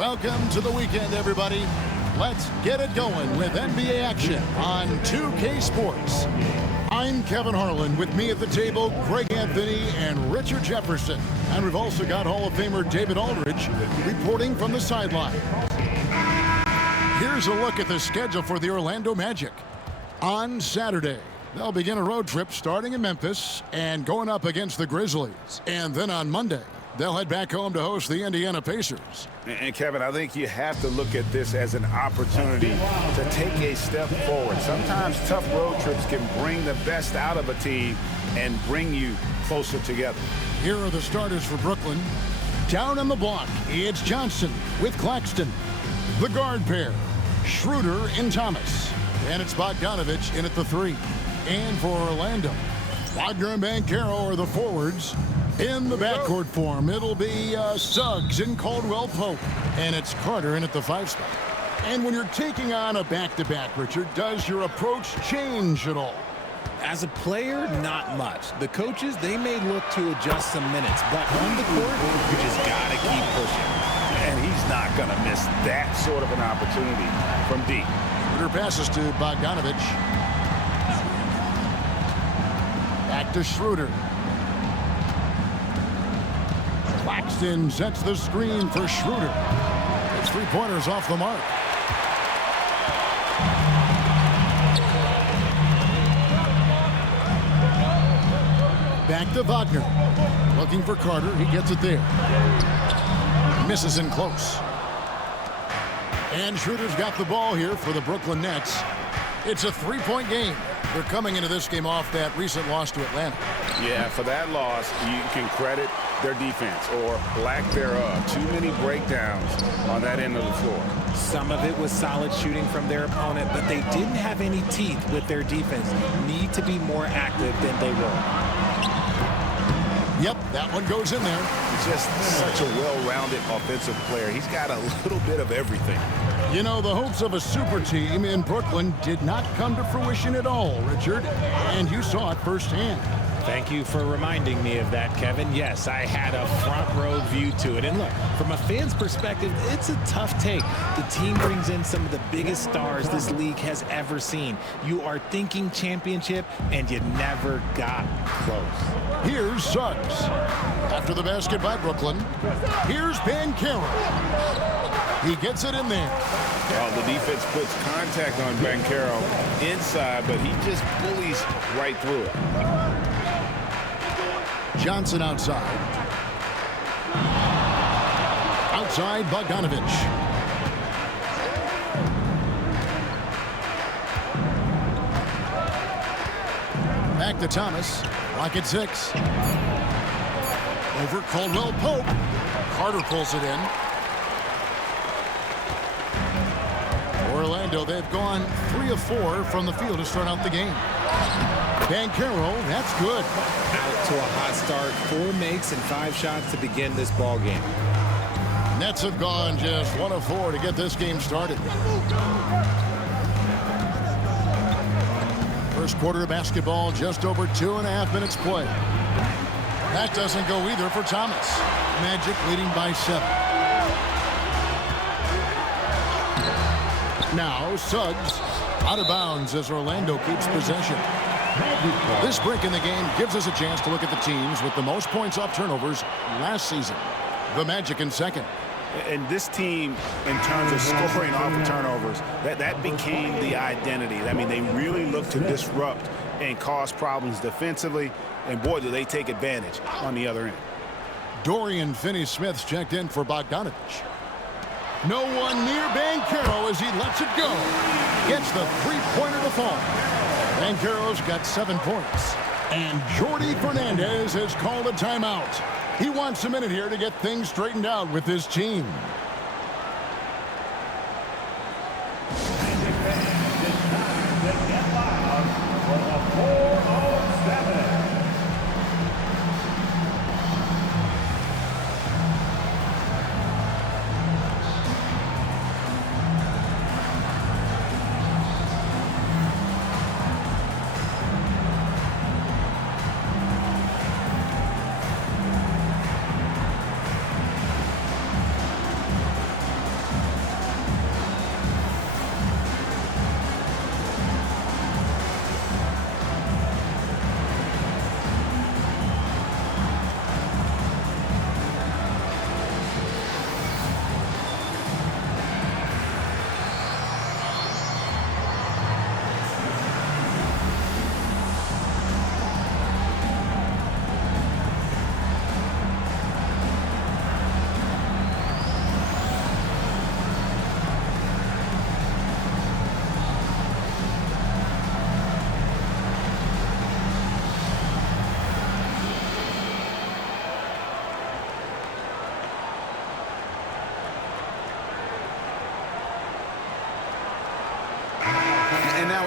Welcome to the weekend, everybody. Let's get it going with NBA action on 2K Sports. I'm Kevin Harlan. With me at the table, Greg Anthony and Richard Jefferson. And we've also got Hall of Famer David Aldridge reporting from the sideline. Here's a look at the schedule for the Orlando Magic. On Saturday, they'll begin a road trip starting in Memphis and going up against the Grizzlies. And then on Monday, they'll head back home to host the Indiana Pacers. And Kevin, I think you have to look at this as an opportunity to take a step forward. Sometimes tough road trips can bring the best out of a team and bring you closer together. Here are the starters for Brooklyn. Down on the block, it's Johnson with Claxton. The guard pair, Schroeder and Thomas. And it's Bogdanović in at the 3. And for Orlando, Wagner and Banchero are the forwards. In the backcourt form, it'll be Suggs and Caldwell Pope. And it's Carter in at the 5 spot. And when you're taking on a back-to-back, Richard, does your approach change at all? As a player, not much. The coaches, they may look to adjust some minutes, but on the court, you just got to keep pushing. And he's not going to miss that sort of an opportunity from deep. Schroeder passes to Bogdanović. Back to Schroeder. Claxton sets the screen for Schroeder. It's 3-pointers off the mark. Back to Wagner. Looking for Carter. He gets it there. Misses in close. And Schroeder's got the ball here for the Brooklyn Nets. It's a 3-point game. They're coming into this game off that recent loss to Atlanta. Yeah, for that loss, you can credit their defense or lack thereof. Too many breakdowns on that end of the floor. Some of it was solid shooting from their opponent, but they didn't have any teeth with their defense. Need to be more active than they were. Yep, that one goes in there. He's just such a well-rounded offensive player. He's got a little bit of everything. You know, the hopes of a super team in Brooklyn did not come to fruition at all, Richard, and you saw it firsthand. Thank you for reminding me of that, Kevin. Yes, I had a front row view to it. And look, from a fan's perspective, it's a tough take. The team brings in some of the biggest stars this league has ever seen. You are thinking championship, and you never got close. Here's Suggs. After the basket by Brooklyn, here's Banchero. He gets it in there. Well, the defense puts contact on Banchero inside, but he just bullies right through it. Johnson outside. Outside, Bogdanović. Back to Thomas. Lock at 6. Over Caldwell Pope. Carter pulls it in. Orlando, they've gone 3 of 4 from the field to start out the game. Banchero, that's good. Out to a hot start. 4 makes and 5 shots to begin this ball game. Nets have gone just 1 of 4 to get this game started. First quarter of basketball, just over 2.5 minutes play. That doesn't go either for Thomas. Magic leading by 7. Now Suggs out of bounds as Orlando keeps possession. This break in the game gives us a chance to look at the teams with the most points off turnovers last season. The Magic in second. And this team, in terms of scoring off of turnovers, that became the identity. I mean, they really look to disrupt and cause problems defensively. And boy, do they take advantage on the other end. Dorian Finney-Smith's checked in for Bogdanović. No one near Banchero as he lets it go. Gets the 3-pointer to fall. Banchero's got 7 points. And Jordi Fernandez has called a timeout. He wants a minute here to get things straightened out with his team.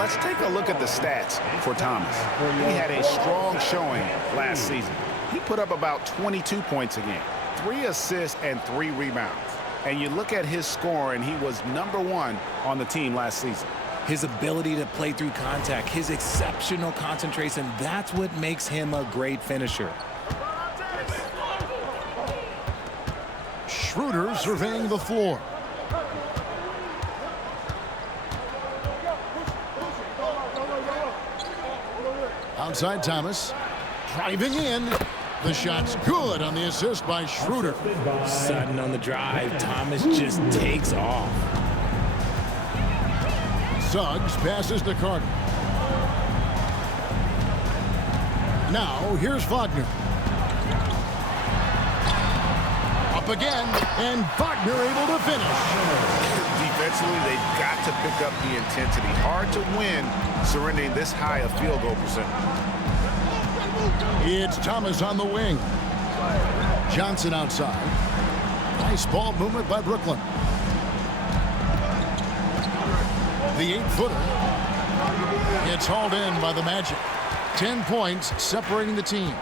let's take a look at the stats for Thomas. He had a strong showing last season. He put up about 22 points a game, 3 assists and 3 rebounds. And you look at his score, and he was #1 on the team last season. His ability to play through contact, his exceptional concentration, that's what makes him a great finisher. Schroeder surveying the floor. Outside Thomas. Driving in. The shot's good on the assist by Schroeder. Sudden on the drive. Thomas just takes off. Suggs passes to Carter. Now, here's Wagner. Up again, and Wagner able to finish. Defensively, they've got to pick up the intensity. Hard to win surrendering this high a field goal percentage. It's Thomas on the wing. Johnson outside. Nice ball movement by Brooklyn. The 8-footer. It's hauled in by the Magic. 10 points separating the teams.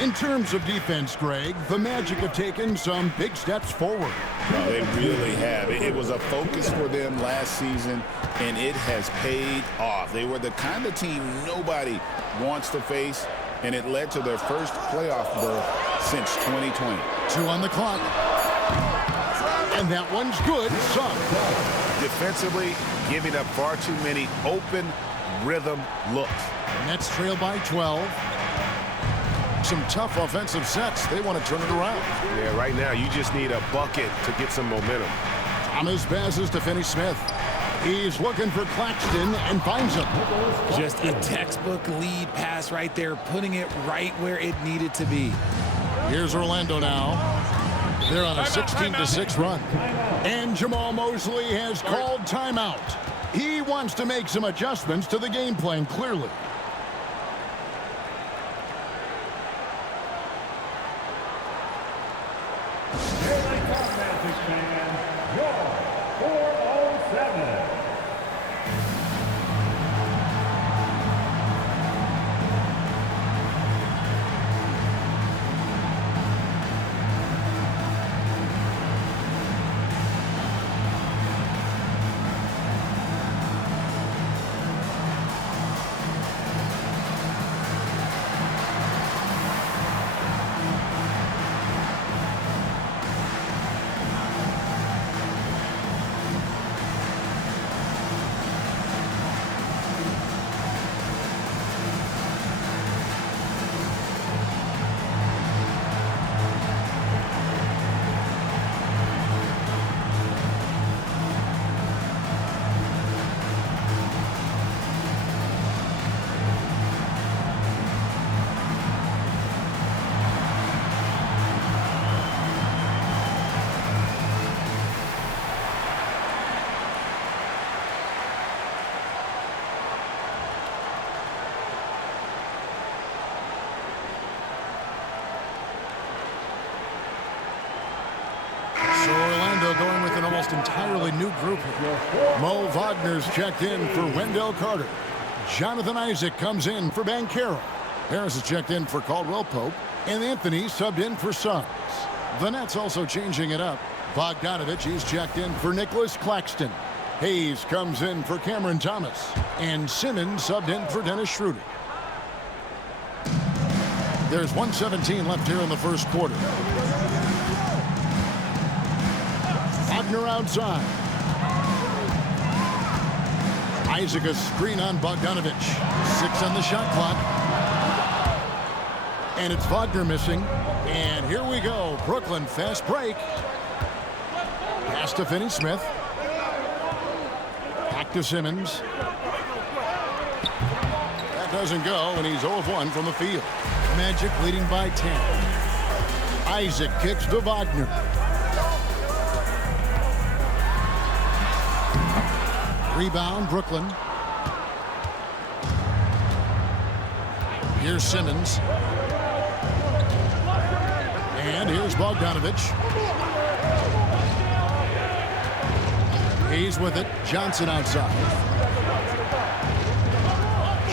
In terms of defense, Greg, the Magic have taken some big steps forward. Well, they really have. It was a focus for them last season, and it has paid off. They were the kind of team nobody wants to face, and it led to their first playoff berth since 2020. 2 on the clock. And that one's good. Suggs. Defensively, giving up far too many open rhythm looks. Nets trail by 12. Some tough offensive sets. They want to turn it around. Yeah, right now you just need a bucket to get some momentum. Thomas passes to Finney-Smith. He's looking for Claxton and finds him. Just a textbook lead pass right there, putting it right where it needed to be. Here's Orlando now. They're on a 16-6 run. And Jamal Mosley has called timeout. He wants to make some adjustments to the game plan, clearly. So Orlando going with an almost entirely new group here. Mo Wagner's checked in for Wendell Carter. Jonathan Isaac comes in for Banchero. Harris is checked in for Caldwell Pope. And Anthony subbed in for Suggs. The Nets also changing it up. Bogdanovich is checked in for Nicholas Claxton. Hayes comes in for Cameron Thomas. And Simmons subbed in for Dennis Schroeder. There's 1:17 left here in the first quarter. Wagner outside. Isaac a screen on Bogdanovich. 6 on the shot clock. And it's Wagner missing. And here we go. Brooklyn fast break. Pass to Finney-Smith. Back to Simmons. That doesn't go, and he's 0 of 1 from the field. Magic leading by 10. Isaac kicks to Wagner. Rebound, Brooklyn. Here's Simmons. And here's Bogdanovich. He's with it. Johnson outside.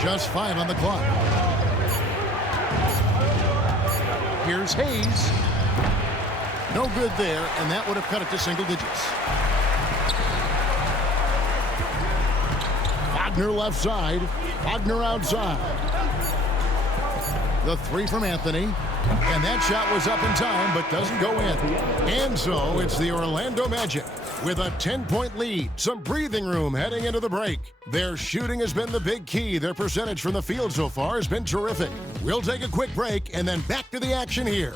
Just 5 on the clock. Here's Hayes. No good there, and that would have cut it to single digits. Wagner left side. Wagner outside. The 3 from Anthony. And that shot was up in time, but doesn't go in. And so it's the Orlando Magic with a 10-point lead. Some breathing room heading into the break. Their shooting has been the big key. Their percentage from the field so far has been terrific. We'll take a quick break and then back to the action here.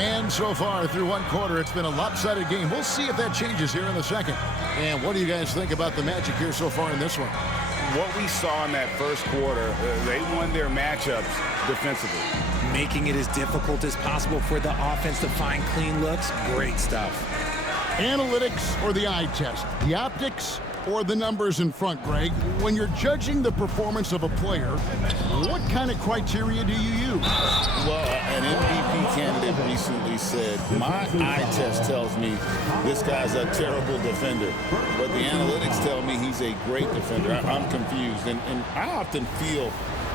And so far through one quarter, it's been a lopsided game. We'll see if that changes here in the second. And what do you guys think about the Magic here so far in this one? What we saw in that first quarter, they won their matchups defensively. Making it as difficult as possible for the offense to find clean looks. Great stuff. Analytics or the eye test? The optics or the numbers in front, Greg? When you're judging the performance of a player, what kind of criteria do you use? Well, an MVP candidate recently said, my eye test tells me this guy's a terrible defender, but the analytics tell me he's a great defender. I'm confused, and I often feel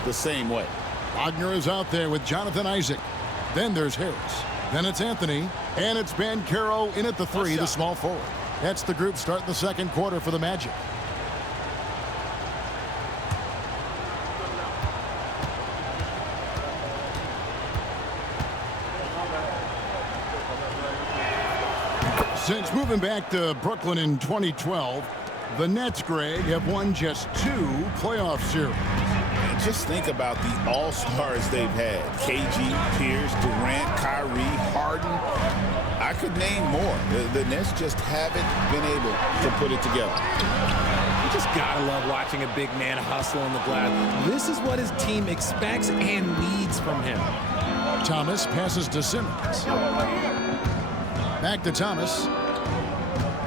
the same way. Wagner is out there with Jonathan Isaac. Then there's Harris. Then it's Anthony. And it's Banchero in at the 3, the small forward. That's the group starting the second quarter for the Magic. Since moving back to Brooklyn in 2012, the Nets, Greg, have won just 2 playoff series. Just think about the all-stars they've had. KG, Pierce, Durant, Kyrie, Harden. I could name more. The Nets just haven't been able to put it together. You just gotta love watching a big man hustle on the glass. This is what his team expects and needs from him. Thomas passes to Simmons. Back to Thomas.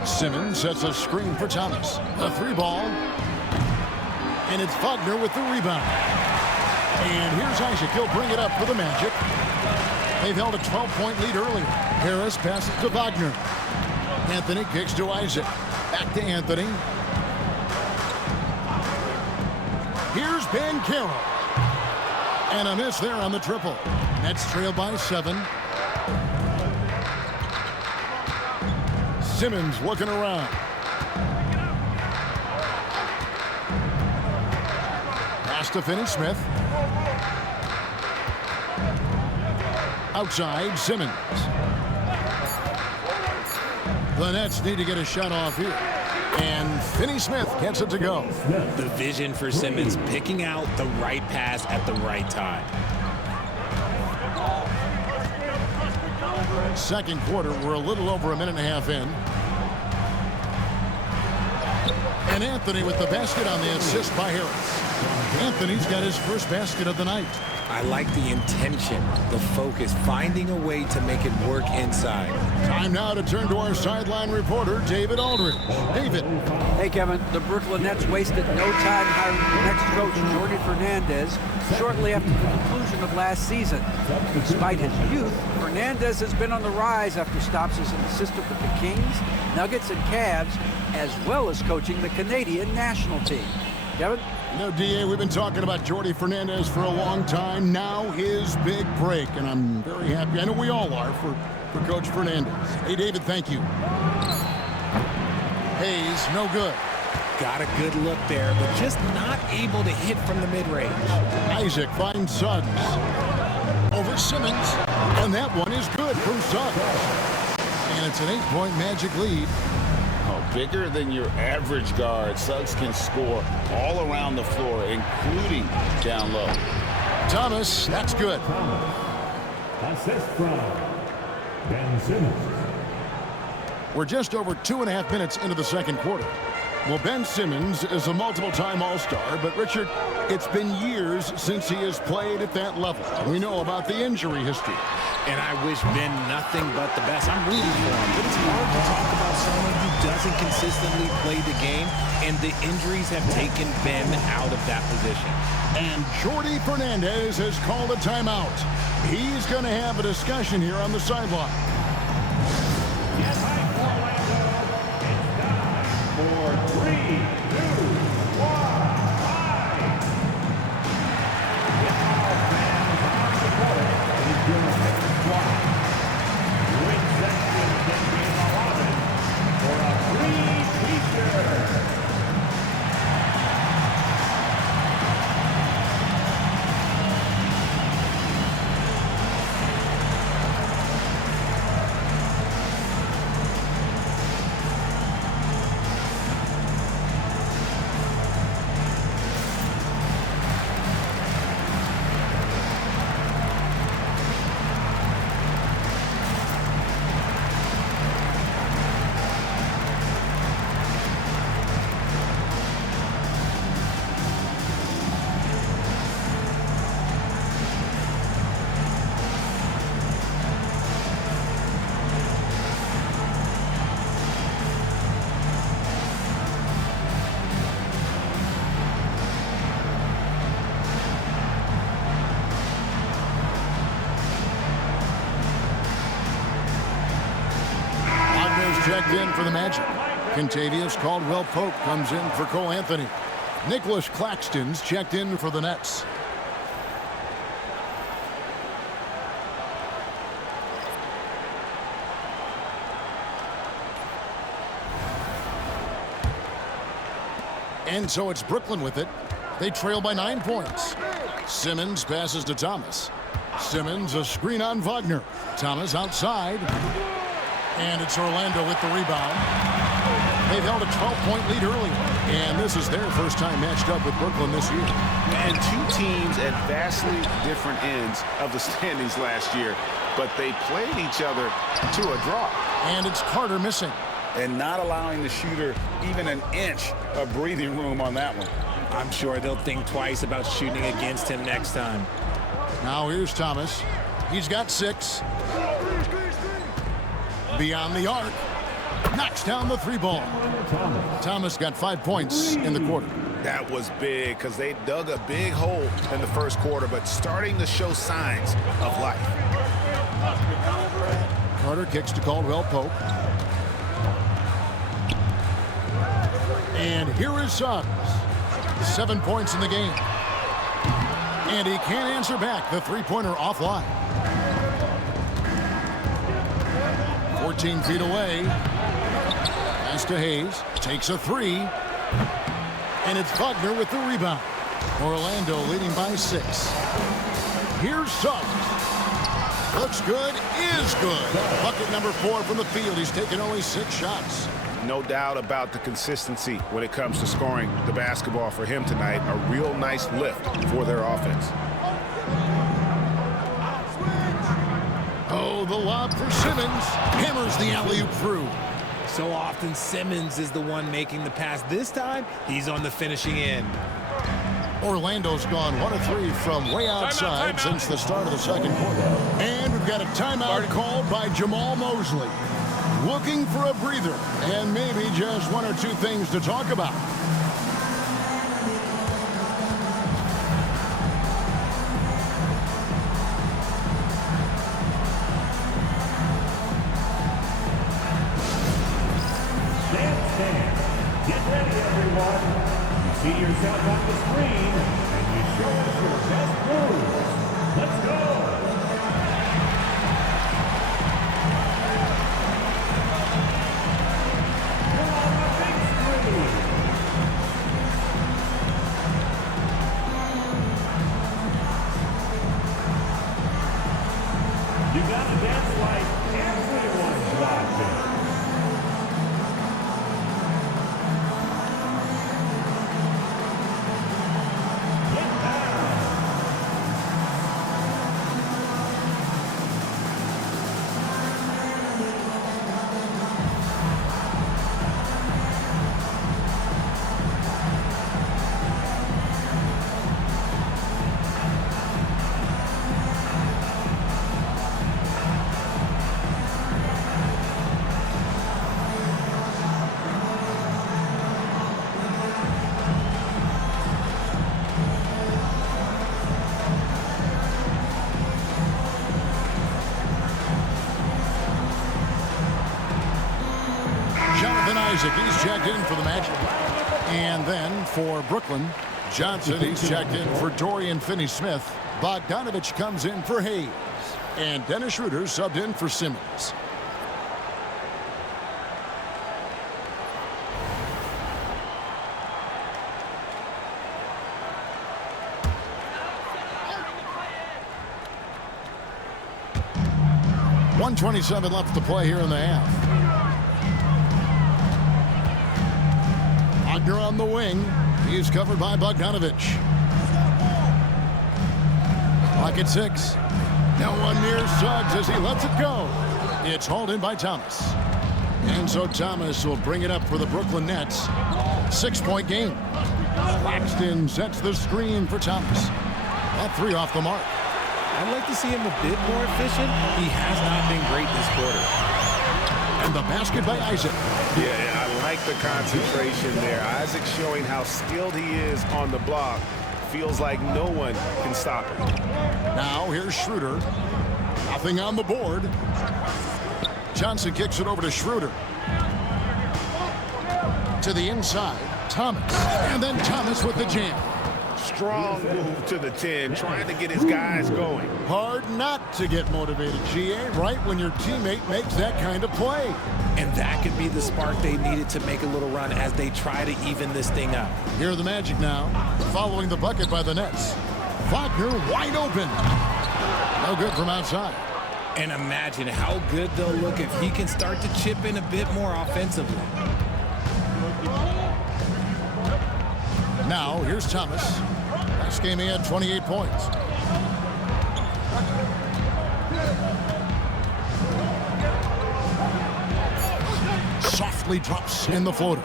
Simmons sets a screen for Thomas. A 3-ball. And it's Wagner with the rebound. And here's Isaac. He'll bring it up for the Magic. They've held a 12-point lead earlier. Harris passes to Wagner. Anthony kicks to Isaac. Back to Anthony. Here's Banchero. And a miss there on the triple. Nets trail by 7. Simmons looking around. Pass to Finney-Smith. Outside, Simmons. The Nets need to get a shot off here. And Finney-Smith gets it to go. The vision for Simmons, picking out the right pass at the right time. Second quarter, we're a little over a minute and a half in. And Anthony with the basket on the assist by Harris. Anthony's got his first basket of the night. I like the intention, the focus, finding a way to make it work inside. Time now to turn to our sideline reporter, David Aldridge. David. Hey, Kevin. The Brooklyn Nets wasted no time hiring the next coach, Jordi Fernandez, shortly after the conclusion of last season. Despite his youth, Fernandez has been on the rise after stops as an assistant with the Kings, Nuggets, and Cavs, as well as coaching the Canadian national team. Kevin? You know, DA, we've been talking about Jordi Fernandez for a long time. Now his big break, and I'm very happy. I know we all are for Coach Fernandez. Hey, David, thank you. Hayes, no good. Got a good look there, but just not able to hit from the mid-range. Isaac finds Suggs. Over Simmons, and that one is good from Suggs. And it's an 8-point Magic lead. Bigger than your average guard, Suggs can score all around the floor, including down low. Thomas, that's good. Assist from Ben Simmons. We're just over 2.5 minutes into the second quarter. Well, Ben Simmons is a multiple-time All-Star, but Richard, it's been years since he has played at that level. We know about the injury history. And I wish Ben nothing but the best. I'm rooting for him. But it's hard to talk about someone who doesn't consistently play the game, and the injuries have taken Ben out of that position. And Jordi Fernandez has called a timeout. He's going to have a discussion here on the sideline. Yes, for 3, 2, 1. Checked in for the Magic. Kentavious Caldwell-Pope comes in for Cole Anthony. Nicholas Claxton's checked in for the Nets. And so it's Brooklyn with it. They trail by 9 points. Simmons passes to Thomas. Simmons a screen on Wagner. Thomas outside. And it's Orlando with the rebound. They've held a 12-point lead earlier. And this is their first time matched up with Brooklyn this year. And two teams at vastly different ends of the standings last year, but they played each other to a draw. And it's Carter missing. And not allowing the shooter even an inch of breathing room on that one. I'm sure they'll think twice about shooting against him next time. Now here's Thomas. He's got 6. Beyond the arc. Knocks down the 3 ball. Thomas got 5 points in the quarter. That was big because they dug a big hole in the first quarter, but starting to show signs of life. Carter kicks to Caldwell-Pope. And here is Suggs. 7 points in the game. And he can't answer back. The three-pointer offline. 14 feet away. Pass to Hayes. Takes a 3. And it's Wagner with the rebound. Orlando leading by 6. Here's Suggs. Looks good, is good. Bucket number 4 from the field. He's taken only 6 shots. No doubt about the consistency when it comes to scoring the basketball for him tonight. A real nice lift for their offense. Oh, the lob for Simmons. Hammers the alley-oop through. So often Simmons is the one making the pass. This time, he's on the finishing end. Orlando's gone 1 of 3 from way outside since the start of the second quarter. And we've got a timeout called by Jamal Mosley. Looking for a breather and maybe just 1 or 2 things to talk about. Get ready, everyone. You see yourself on the screen, and you show us your best moves. Let's go. You're on the big screen. You got to dance like everyone's watching. Isaac, he's checked in for the Magic. And then for Brooklyn, Johnson, he's checked in for Dorian Finney-Smith. Bogdanovich comes in for Hayes. And Dennis Schroeder subbed in for Simmons. .127 left to play here in the half. Wagner on the wing. He's covered by Bogdanovich. Clock at 6. No one near Suggs as he lets it go. It's hauled in by Thomas. And so Thomas will bring it up for the Brooklyn Nets. 6-point game. Claxton sets the screen for Thomas. That 3 off the mark. I'd like to see him a bit more efficient. He has not been great this quarter. And the basket by Isaac. Yeah, I like the concentration there. Isaac showing how skilled he is on the block. Feels like no one can stop him. Now here's Schroeder. Nothing on the board. Johnson kicks it over to Schroeder. To the inside, Thomas. And then Thomas with the jam. Strong move to the 10, trying to get his guys going. Hard not to get motivated, GA, right when your teammate makes that kind of play. And that could be the spark they needed to make a little run as they try to even this thing up. Here are the Magic now, following the bucket by the Nets. Wagner wide open. No good from outside. And imagine how good they'll look if he can start to chip in a bit more offensively. Now, here's Thomas. Last game he had 28 points. Softly drops in the floater.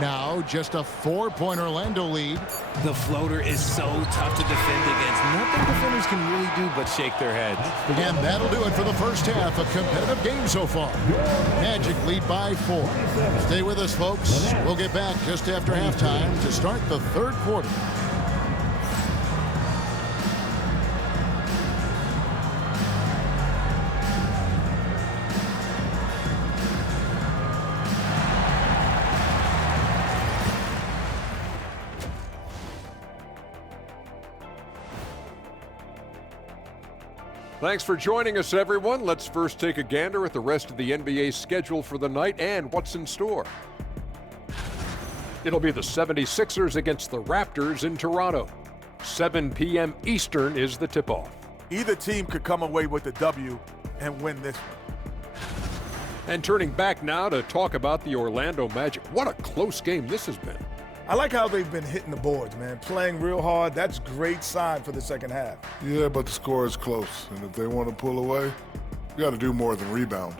Now, just a 4-point Orlando lead. The floater is so tough to defend against. Nothing defenders can really do but shake their heads. And that'll do it for the first half. A competitive game so far. Magic lead by 4. Stay with us, folks. We'll get back just after halftime to start the third quarter. Thanks for joining us, everyone. Let's first take a gander at the rest of the NBA schedule for the night and what's in store. It'll be the 76ers against the Raptors in Toronto. 7 p.m. Eastern is the tip-off. Either team could come away with the W and win this one. And turning back now to talk about the Orlando Magic. What a close game this has been. I like how they've been hitting the boards, man. Playing real hard. That's a great sign for the second half. Yeah, but the score is close. And if they want to pull away, you got to do more than rebound.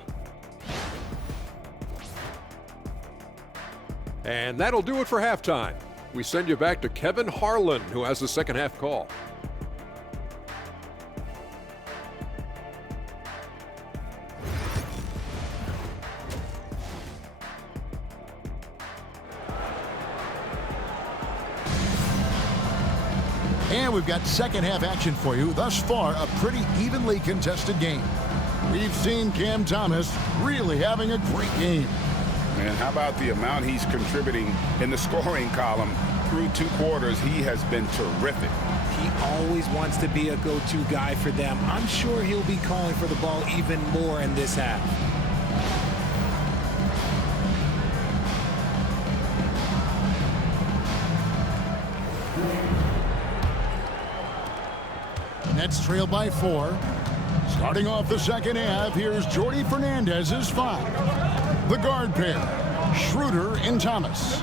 And that'll do it for halftime. We send you back to Kevin Harlan, who has the second half call. And we've got second half action for you. Thus far, a pretty evenly contested game. We've seen Cam Thomas really having a great game. And how about the amount he's contributing in the scoring column? Through 2 quarters, he has been terrific. He always wants to be a go-to guy for them. I'm sure he'll be calling for the ball even more in this half. Nets trail by 4. Starting off the second half, here's Jordi Fernandez's 5. The guard pair, Schroeder and Thomas.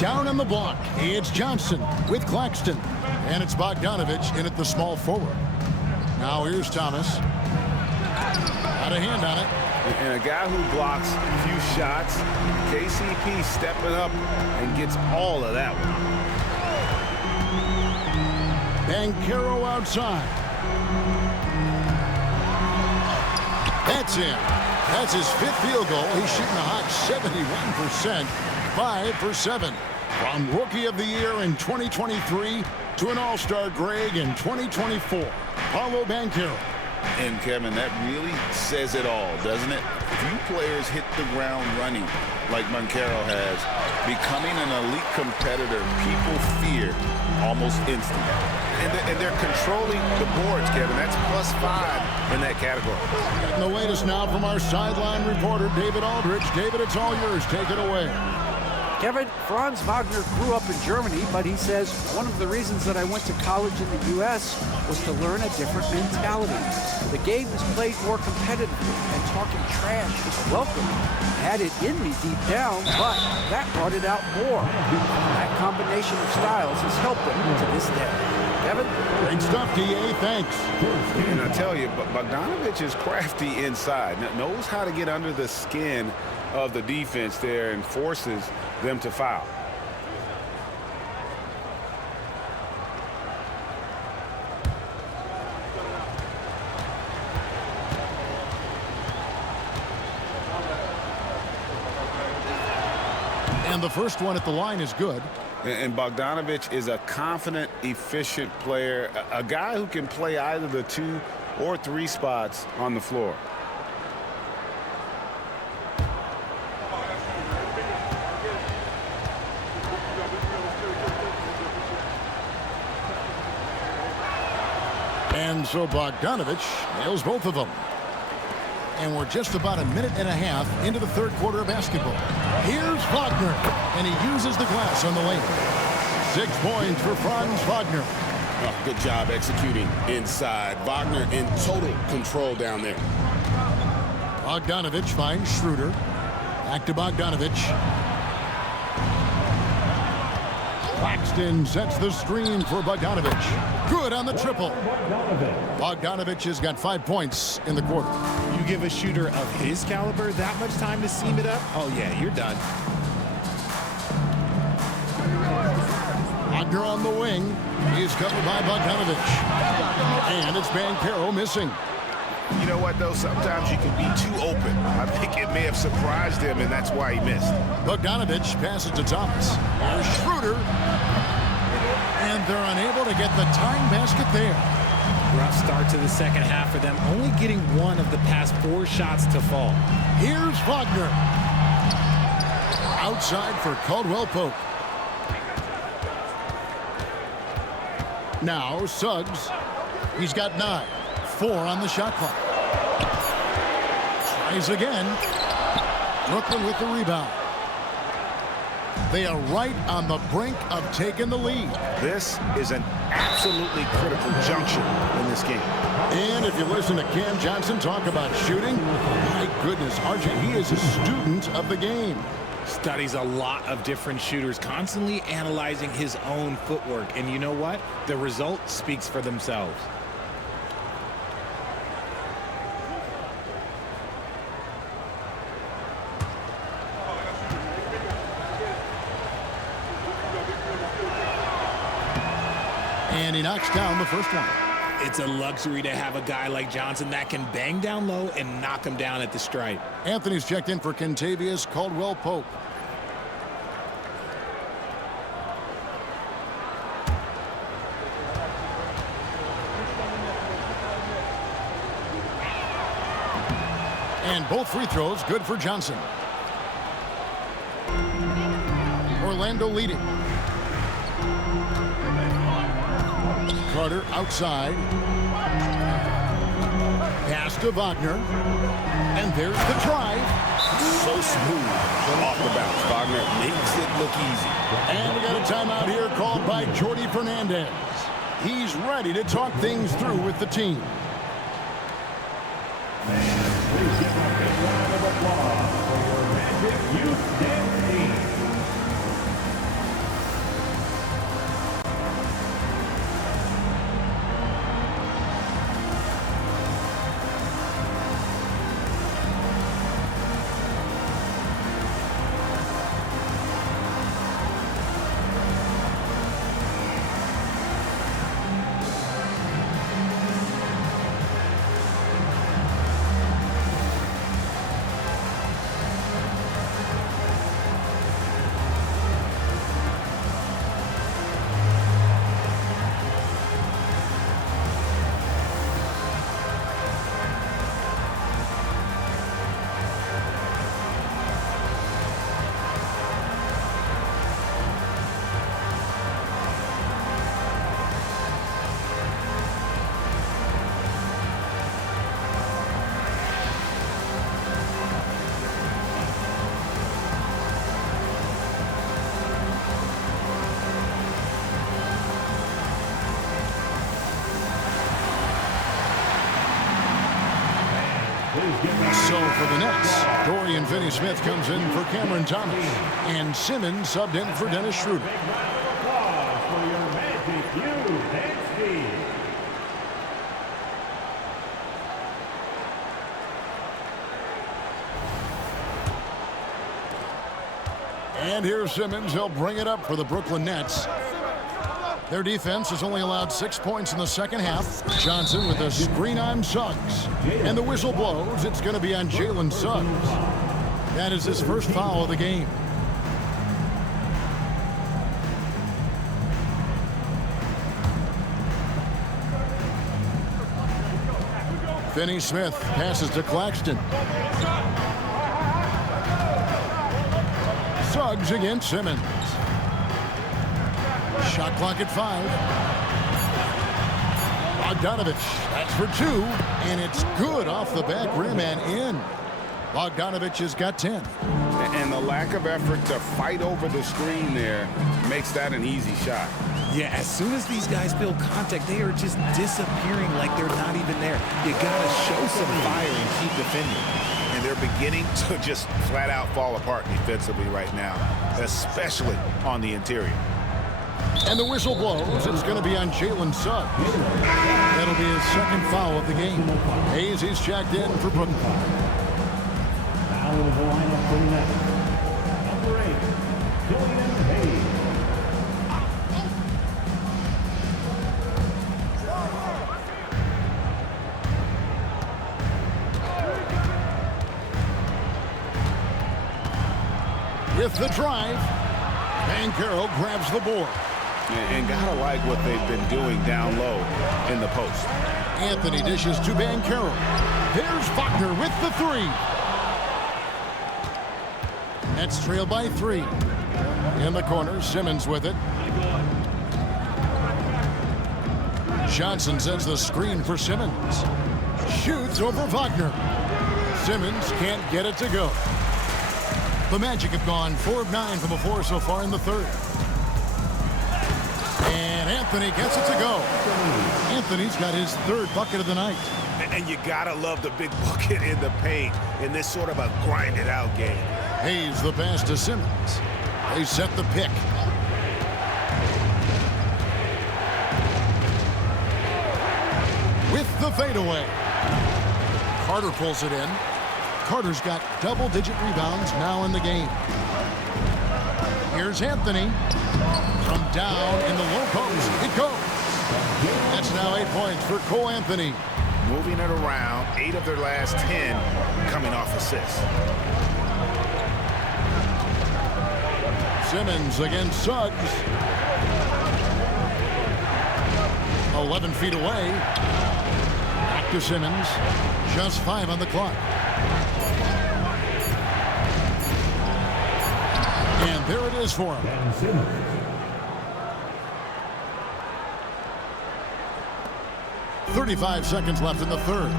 Down on the block, it's Johnson with Claxton. And it's Bogdanovich in at the small forward. Now here's Thomas. Got a hand on it. And a guy who blocks a few shots, KCP stepping up and gets all of that one. Banchero outside. That's in. That's his 5th field goal. He's shooting a hot 71%. 5 for 7. From Rookie of the Year in 2023 to an All-Star Greg in 2024. Paolo Banchero. And, Kevin, that really says it all, doesn't it? Few players hit the ground running like Banchero has. Becoming an elite competitor, people fear almost instantly. And they're controlling the boards, Kevin. That's +5 in that category. Getting the latest now from our sideline reporter, David Aldrich. David, it's all yours. Take it away. Kevin, Franz Wagner grew up in Germany, but he says one of the reasons that I went to college in the U.S. was to learn a different mentality. The game is played more competitively, and talking trash is welcome. I had it in me deep down, but that brought it out more. That combination of styles has helped him to this day. Kevin? Great stuff, D.A. Thanks. And I tell you, Bogdanovich is crafty inside. Knows how to get under the skin of the defense there and forces them to foul. And the first one at the line is good. And Bogdanovich is a confident, efficient player, a guy who can play either the 2 or 3 spots on the floor. And so Bogdanovich nails both of them. And we're just about a minute and a half into the third quarter of basketball. Here's Wagner, and he uses the glass on the lane. 6 points for Franz Wagner. Oh, good job executing inside. Wagner in total control down there. Bogdanovich finds Schroeder. Back to Bogdanovich. Claxton sets the screen for Bogdanovich. Good on the triple. Bogdanovich has got 5 points in the quarter. You give a shooter of his caliber that much time to seam it up? Oh, yeah, you're done. Wagner on the wing. He's covered by Bogdanovich. And it's Banchero missing. You know what, though? Sometimes you can be too open. I think it may have surprised him, and that's why he missed. Bogdanovich passes to Thomas. Here's Schroeder. And they're unable to get the time basket there. Rough start to the second half for them, only getting 1 of the past 4 shots to fall. Here's Wagner. Outside for Caldwell Pope. Now Suggs. He's got 9. 4 on the shot clock. Tries again. Brooklyn with the rebound. They are right on the brink of taking the lead. This is an absolutely critical juncture in this game. And if you listen to Cam Johnson talk about shooting, my goodness, RJ, he is a student of the game. Studies a lot of different shooters, constantly analyzing his own footwork. And you know what? The result speaks for themselves. And he knocks down the first one. It's a luxury to have a guy like Johnson that can bang down low and knock him down at the stripe. Anthony's checked in for Kentavious Caldwell-Pope. And both free throws good for Johnson. Orlando leading. Carter outside. Pass to Wagner. And there's the drive. So smooth off the bounce. Wagner makes it look easy. And we got a timeout here called by Jordi Fernandez. He's ready to talk things through with the team. Please give a big round of applause for your Magic Youth Dance Team. So for the Nets, Dorian Finney-Smith comes in for Cameron Thomas, and Simmons subbed in for Dennis Schroeder. And here's Simmons. He'll bring it up for the Brooklyn Nets. Their defense has only allowed 6 points in the second half. Johnson with a screen on Suggs. And the whistle blows. It's going to be on Jalen Suggs. That is his first foul of the game. Finney-Smith passes to Claxton. Suggs against Simmons. Shot clock at 5. Bogdanovich, that's for 2, and it's good off the back rim and in. Bogdanovich has got 10. And the lack of effort to fight over the screen there makes that an easy shot. Yeah, as soon as these guys feel contact, they are just disappearing like they're not even there. You gotta show some fire and keep defending. And they're beginning to just flat out fall apart defensively right now, especially on the interior. And the whistle blows. It's going to be on Jalen Suggs. That'll be his second foul of the game. Hayes, he's checked in for Brooklyn. Foul of the lineup for the Nets. Number 8, Killian Hayes. With the drive, Banchero grabs the board. And gotta like what they've been doing down low in the post. Anthony dishes to Banchero. There's Wagner with the 3. Nets trail by 3. In the corner, Simmons with it. Johnson sends the screen for Simmons. Shoots over Wagner. Simmons can't get it to go. The Magic have gone 4 of 9 from the floor so far in the third. And Anthony gets it to go. Anthony's got his 3rd bucket of the night. And you gotta love the big bucket in the paint in this sort of a grinded out game. Hayes the pass to Simmons. They set the pick. With the fadeaway. Carter pulls it in. Carter's got double-digit rebounds now in the game. Here's Anthony. From down in the low post. It goes. That's now 8 points for Cole Anthony. Moving it around, 8 of their last 10 coming off assists. Simmons against Suggs. 11 feet away. Back to Simmons. Just 5 on the clock. And there it is for him. 35 seconds left in the third.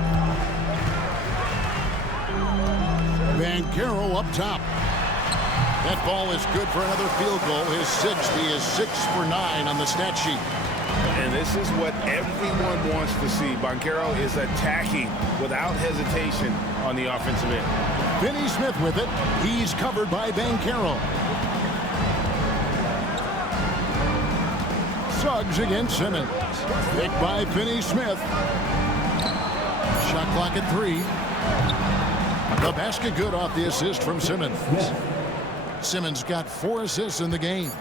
Banchero up top. That ball is good for another field goal. His 6th. He is 6 for 9 on the stat sheet. And this is what everyone wants to see. Banchero is attacking without hesitation on the offensive end. Finney-Smith with it. He's covered by Banchero. Suggs against Simmons. Picked by Finney-Smith. Shot clock at 3. The basket good off the assist from Simmons. Simmons got 4 assists in the game.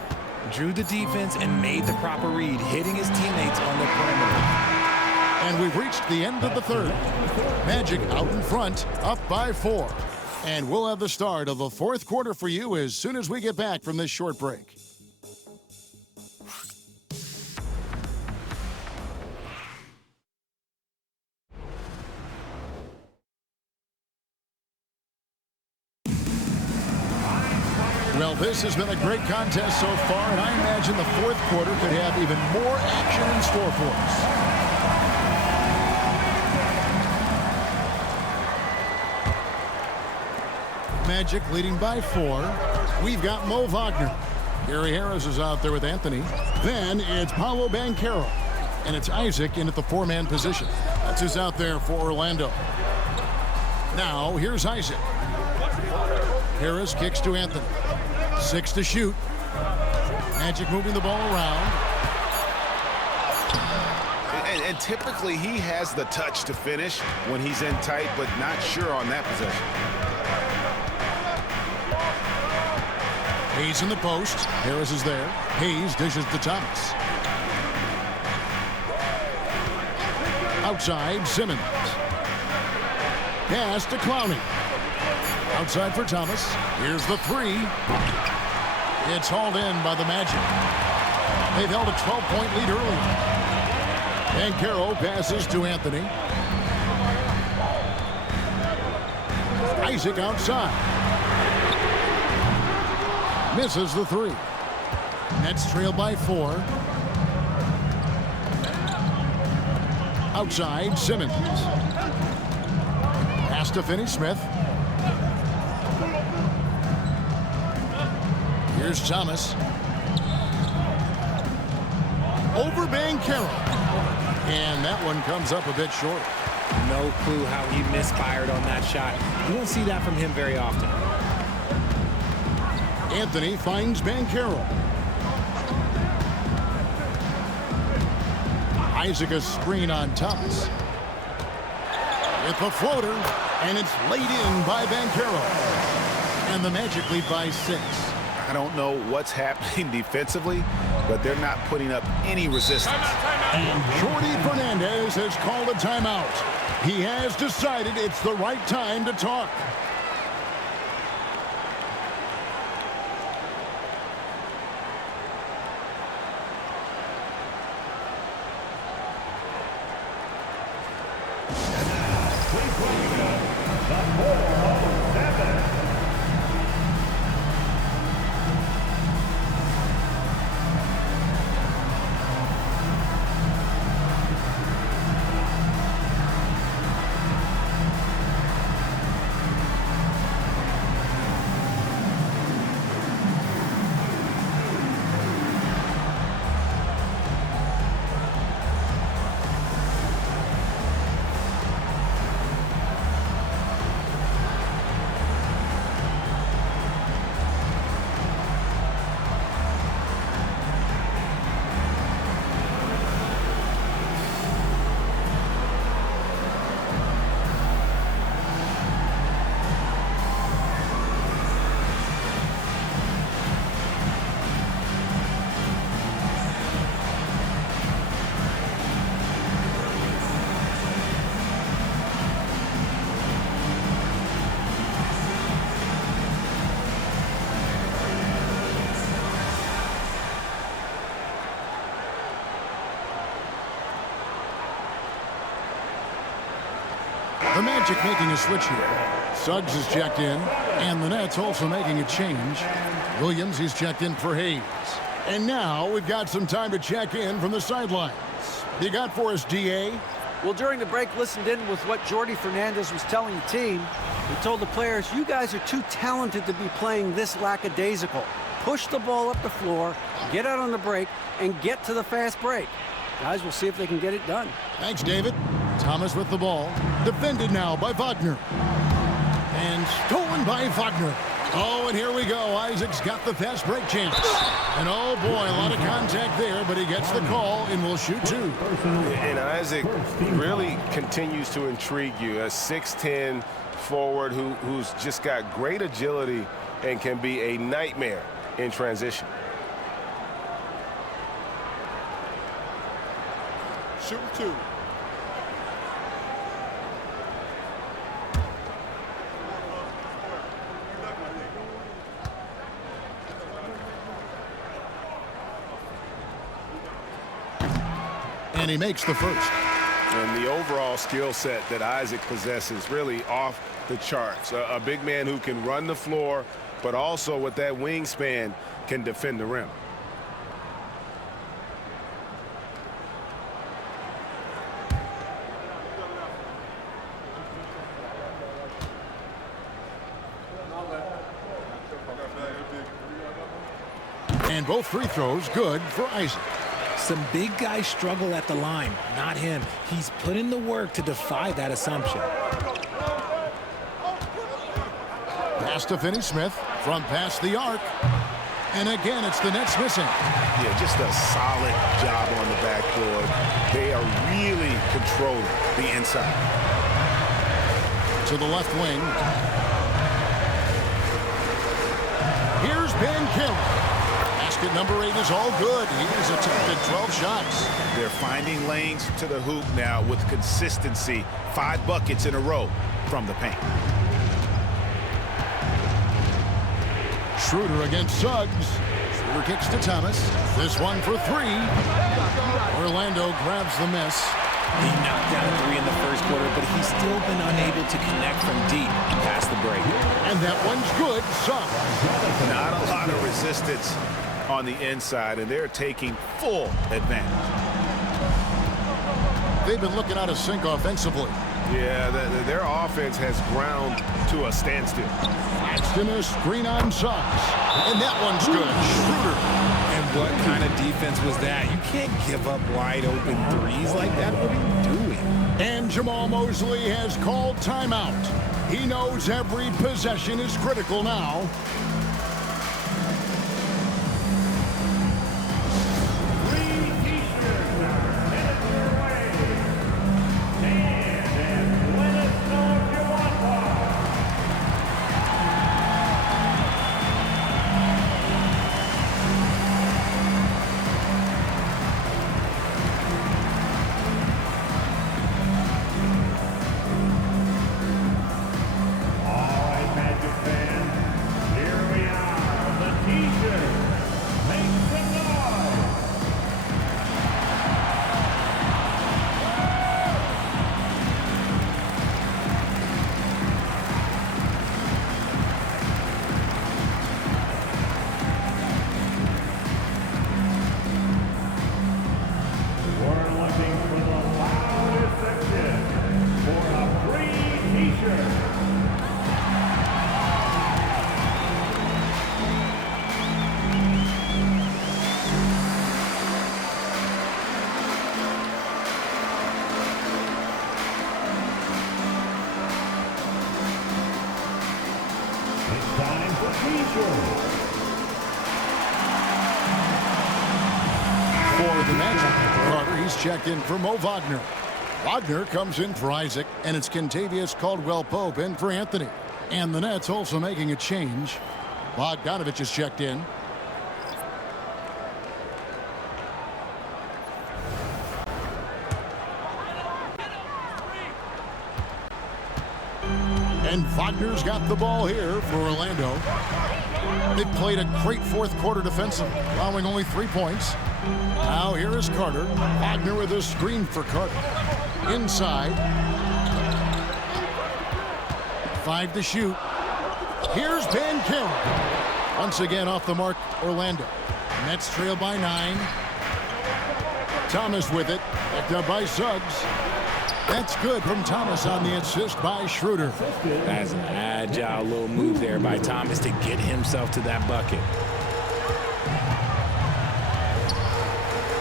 Drew the defense and made the proper read, hitting his teammates on the perimeter. And we've reached the end of the third. Magic out in front, up by 4. And we'll have the start of the 4th quarter for you as soon as we get back from this short break. Well, this has been a great contest so far, and I imagine the 4th quarter could have even more action in store for us. Magic leading by 4. We've got Mo Wagner. Gary Harris is out there with Anthony. Then it's Paolo Banchero. And it's Isaac in at the 4-man position. That's who's out there for Orlando. Now, here's Isaac. Harris kicks to Anthony. 6 to shoot. Magic moving the ball around. And typically he has the touch to finish when he's in tight, but not sure on that possession. Hayes in the post. Harris is there. Hayes dishes to Thomas. Outside, Simmons. Pass to Clowney. Outside for Thomas. Here's the three. It's hauled in by the Magic. They've held a 12-point lead earlier. Banchero passes to Anthony. Isaac outside. Misses the three. Nets trail by 4. Outside, Simmons. Pass to Finney-Smith. Here's Thomas. Over Banchero. And that one comes up a bit short. No clue how he misfired on that shot. You don't see that from him very often. Anthony finds Banchero. Isaac a screen on Thomas. With a floater, and it's laid in by Banchero. And the Magic lead by 6. I don't know what's happening defensively, but they're not putting up any resistance. And Jordi Fernandez has called a timeout. He has decided it's the right time to talk. The Magic making a switch here. Suggs is checked in, and the Nets also making a change. Williams, he's checked in for Hayes. And now we've got some time to check in from the sidelines. You got for us, DA? Well, during the break, listened in with what Jordi Fernandez was telling the team. He told the players, you guys are too talented to be playing this lackadaisical. Push the ball up the floor, get out on the break, and get to the fast break. Guys, we'll see if they can get it done. Thanks, David. Thomas with the ball. Defended now by Wagner. And stolen by Wagner. Oh, and here we go. Isaac's got the fast break chance. And oh boy, a lot of contact there, but he gets the call and will shoot 2. And Isaac really continues to intrigue you. A 6'10" forward who's just got great agility and can be a nightmare in transition. Shoot 2. And he makes the first. And the overall skill set that Isaac possesses really off the charts. A big man who can run the floor, but also with that wingspan can defend the rim. And both free throws good for Isaac. Some big guys struggle at the line, not him. He's put in the work to defy that assumption. Pass to Finney-Smith from past the arc. And again, it's the Nets missing. Yeah, just a solid job on the backboard. They are really controlling the inside. To the left wing. Here's Banchero. Basket number 8 is all good. He's attempted 12 shots. They're finding lanes to the hoop now with consistency. 5 buckets in a row from the paint. Schroeder against Suggs. Schroeder kicks to Thomas. This one for 3. Orlando grabs the miss. He knocked down a 3 in the first quarter, but he's still been unable to connect from deep past the break. And that one's good. Suggs. Not a lot of resistance on the inside, and they're taking full advantage. They've been looking out of sync offensively. Yeah, their offense has ground to a standstill. Claxton a screen on Suggs. And that one's good. Schroeder. And what kind of defense was that? You can't give up wide open threes like that. What are you doing? And Jamal Mosley has called timeout. He knows every possession is critical now. For the Magic, Carter, he's checked in for Mo Wagner. Wagner comes in for Isaac, and it's Kentavious Caldwell-Pope in for Anthony. And the Nets also making a change. Bogdanovich is checked in. And Wagner's got the ball here for Orlando. They played a great fourth quarter defensive, allowing only 3 points. Now here is Carter. Wagner with a screen for Carter. Inside. 5 to shoot. Here's Banchero. Once again off the mark, Orlando. Nets trail by 9. Thomas with it. Picked up by Suggs. That's good from Thomas on the assist by Schroeder. That's an agile little move there by Thomas to get himself to that bucket.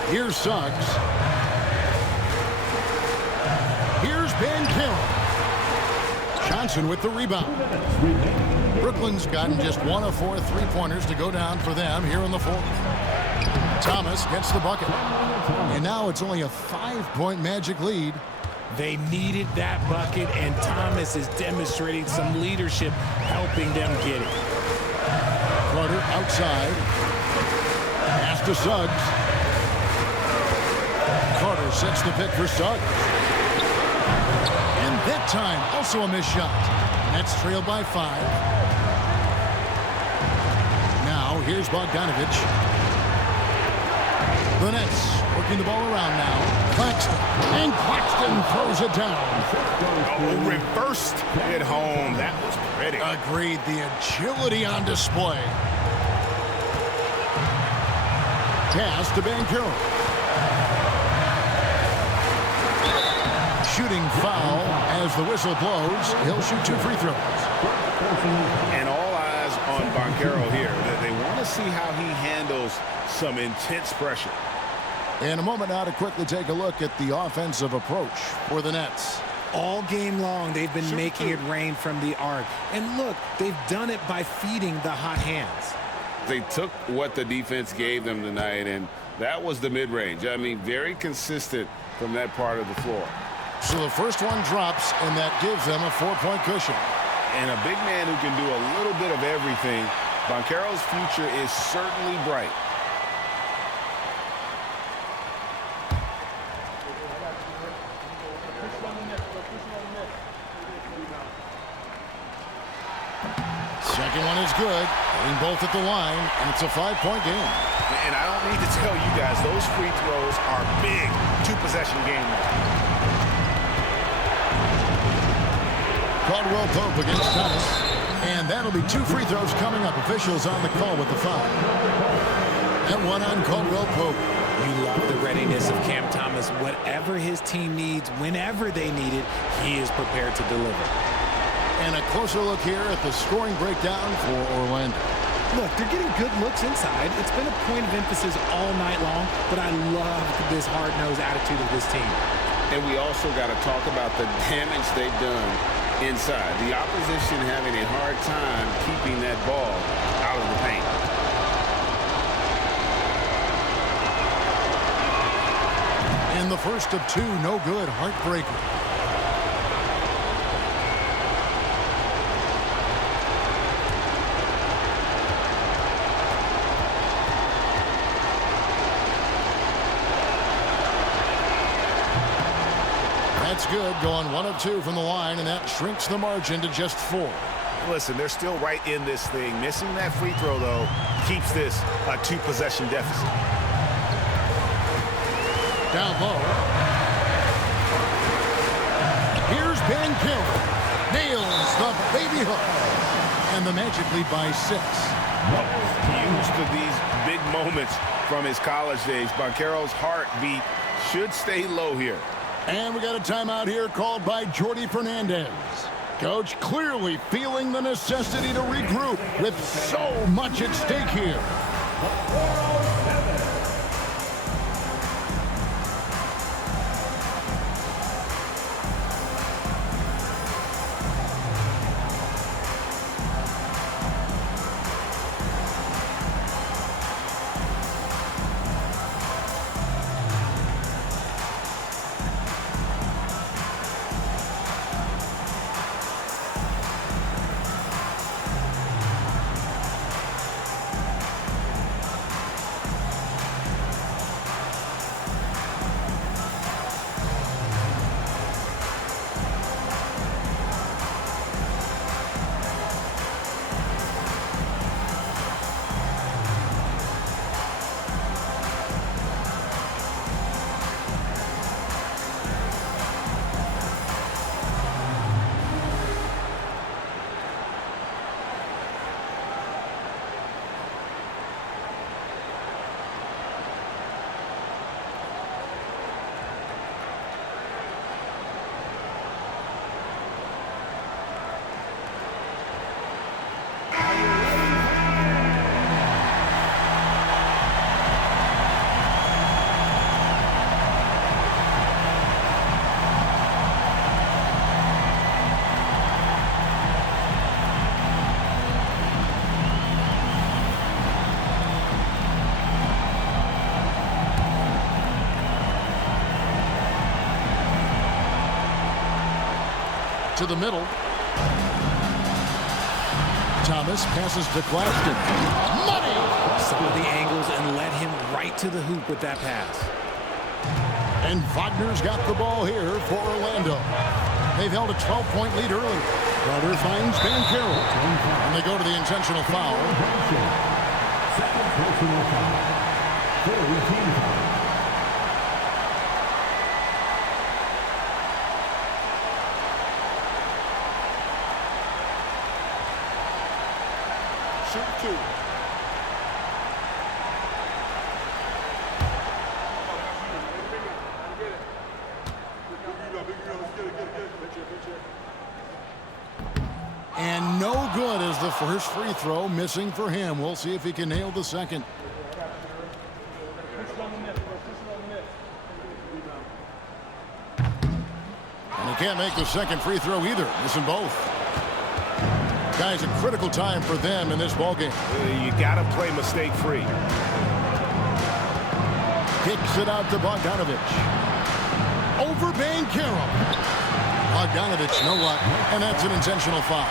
Here's Suggs. Here's Banchero. Johnson with the rebound. Brooklyn's gotten just 1 of 4 3-pointers to go down for them here in the fourth. Thomas gets the bucket. And now it's only a 5-point Magic lead. They needed that bucket, and Thomas is demonstrating some leadership, helping them get it. Carter outside. Pass to Suggs. Carter sets the pick for Suggs. And that time, also a missed shot. Nets trail by 5. Now, here's Bogdanovich. The Nets working the ball around now. Claxton. And Claxton throws it down. Oh, reversed it home. That was pretty. Agreed. The agility on display. Pass to Banchero. Shooting foul as the whistle blows. He'll shoot 2 free throws. And all eyes on Banchero here. They want to see how he handles some intense pressure. In a moment now to quickly take a look at the offensive approach for the Nets. All game long, they've been making it rain from the arc. And look, they've done it by feeding the hot hands. They took what the defense gave them tonight, and that was the mid-range. I mean, very consistent from that part of the floor. So the first one drops, and that gives them a 4-point cushion. And a big man who can do a little bit of everything. Banchero's future is certainly bright. Second one is good. Hitting both at the line, and it's a 5-point game. And I don't need to tell you guys, those free throws are big two-possession game now. Caldwell Pope against Thomas. And that'll be 2 free throws coming up. Officials on the call with the foul. And one on Caldwell Pope. You love the readiness of Cam Thomas. Whatever his team needs, whenever they need it, he is prepared to deliver. And a closer look here at the scoring breakdown for Orlando. Look, they're getting good looks inside. It's been a point of emphasis all night long, but I love this hard-nosed attitude of this team. And we also got to talk about the damage they've done inside. The opposition having a hard time keeping that ball out of the paint. And the first of 2, no good, heartbreaker. That's good, going 1 of 2 from the line, and that shrinks the margin to just 4. Listen, they're still right in this thing. Missing that free throw, though, keeps this a 2-possession deficit. Down low. Here's Banchero. Nails the baby hook. And the Magic lead by 6. Used to these big moments from his college days. Banchero's heartbeat should stay low here. And we got a timeout here called by Jordi Fernandez. Coach clearly feeling the necessity to regroup with so much at stake here. To the middle. Thomas passes to Claxton. Money! Some of the angles and led him right to the hoop with that pass. And Wagner's got the ball here for Orlando. They've held a 12-point lead early. Crowder finds Banchero. And they go to the intentional foul. Second personal foul. Third team foul. And no good as the first free throw missing for him. We'll see if he can nail the second. And Can't make the second free throw either. Missing both. Guys, a critical time for them in this ballgame. You got to play mistake-free. Kicks it out to Bogdanovich. Over Banchero. Bogdanovich, no luck, and that's an intentional foul.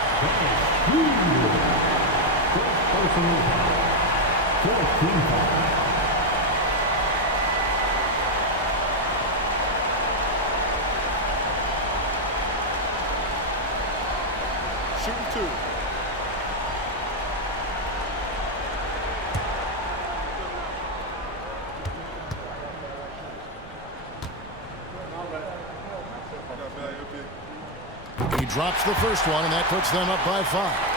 Shooting 2. He drops the first one, and that puts them up by 5.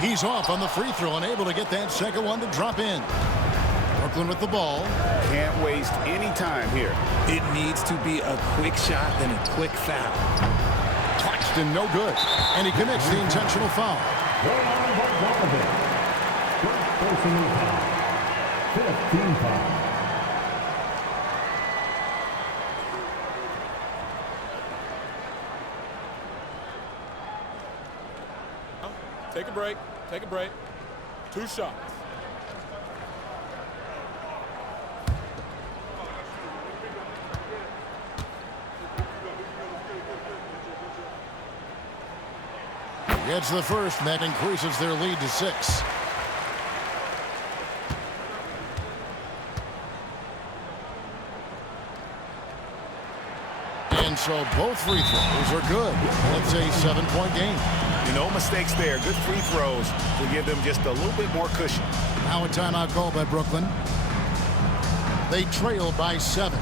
He's off on the free throw and able to get that second one to drop in. Brooklyn with the ball. Can't waste any time here. It needs to be a quick shot and a quick foul. Claxton, no good. And he commits the intentional foul. Personal foul. 15 foul. Take a break. Take a break. 2 shots. Gets the first, and that increases their lead to 6. And so both free throws are good. It's a 7-point game. No mistakes there. Good free throws to give them just a little bit more cushion. Now a timeout call by Brooklyn. They trail by 7.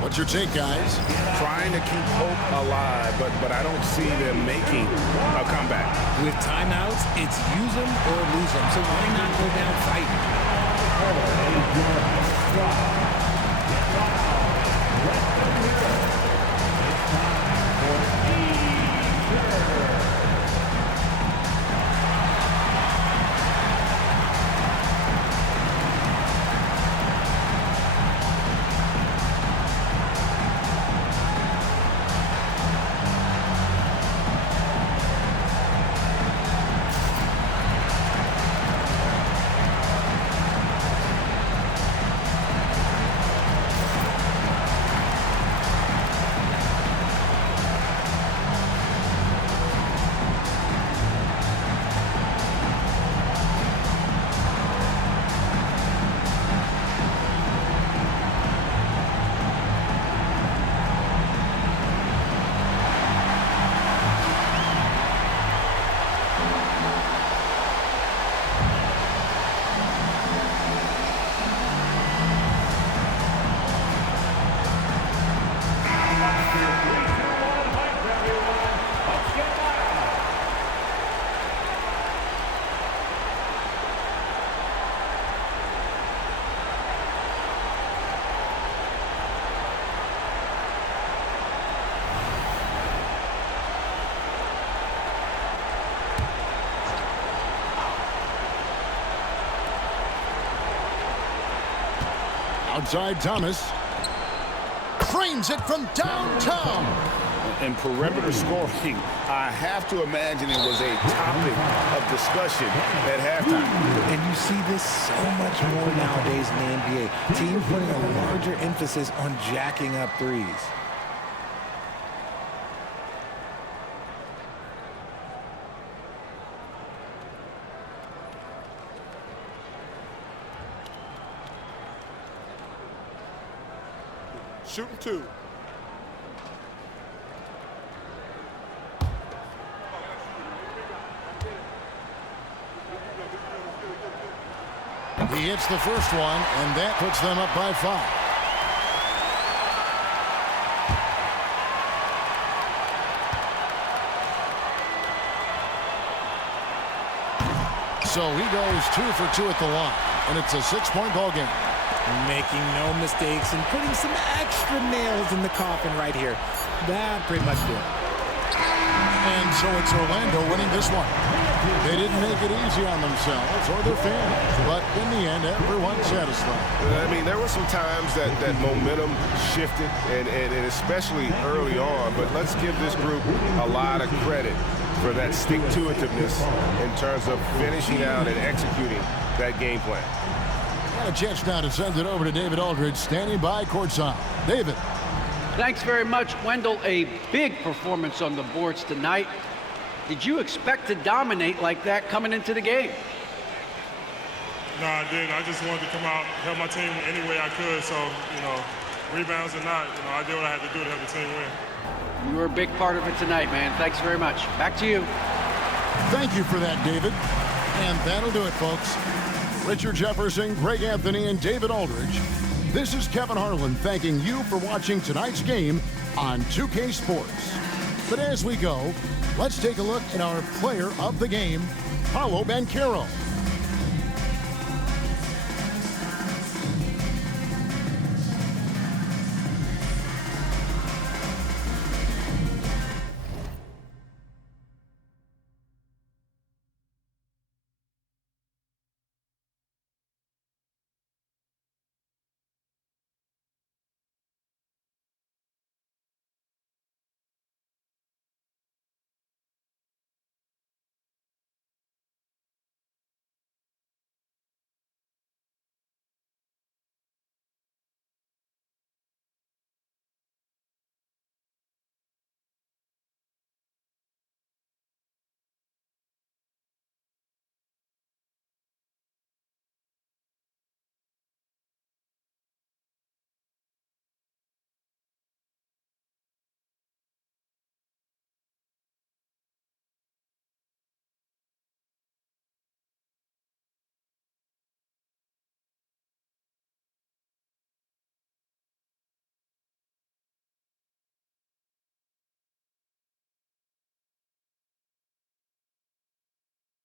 What's your take, guys? Trying to keep hope alive, but I don't see them making a comeback. With timeouts, it's use them or lose them. So why not go down fighting? Outside Thomas. Frames it from downtown. And perimeter scoring, I have to imagine it was a topic of discussion at halftime. And you see this so much more nowadays in the NBA. Teams putting a larger emphasis on jacking up threes. Shooting 2. He hits the first one, and that puts them up by 5. So he goes 2 for 2 at the line, and it's a 6-point ball game. Making no mistakes and putting some extra nails in the coffin right here. That pretty much did it. And so it's Orlando winning this one. They didn't make it easy on themselves or their fans, but in the end, everyone's satisfied. I mean, there were some times that momentum shifted, and especially early on, but let's give this group a lot of credit for that stick-to-itiveness in terms of finishing out and executing that game plan. And a chance now to send it over to David Aldridge, standing by courtside. David. Thanks very much, Wendell. A big performance on the boards tonight. Did you expect to dominate like that coming into the game? No, I didn't. I just wanted to come out, help my team any way I could. So, rebounds or not, I did what I had to do to help the team win. You were a big part of it tonight, man. Thanks very much. Back to you. Thank you for that, David. And that'll do it, folks. Richard Jefferson, Greg Anthony, and David Aldridge. This is Kevin Harlan thanking you for watching tonight's game on 2K Sports. But as we go, let's take a look at our player of the game, Paolo Banchero.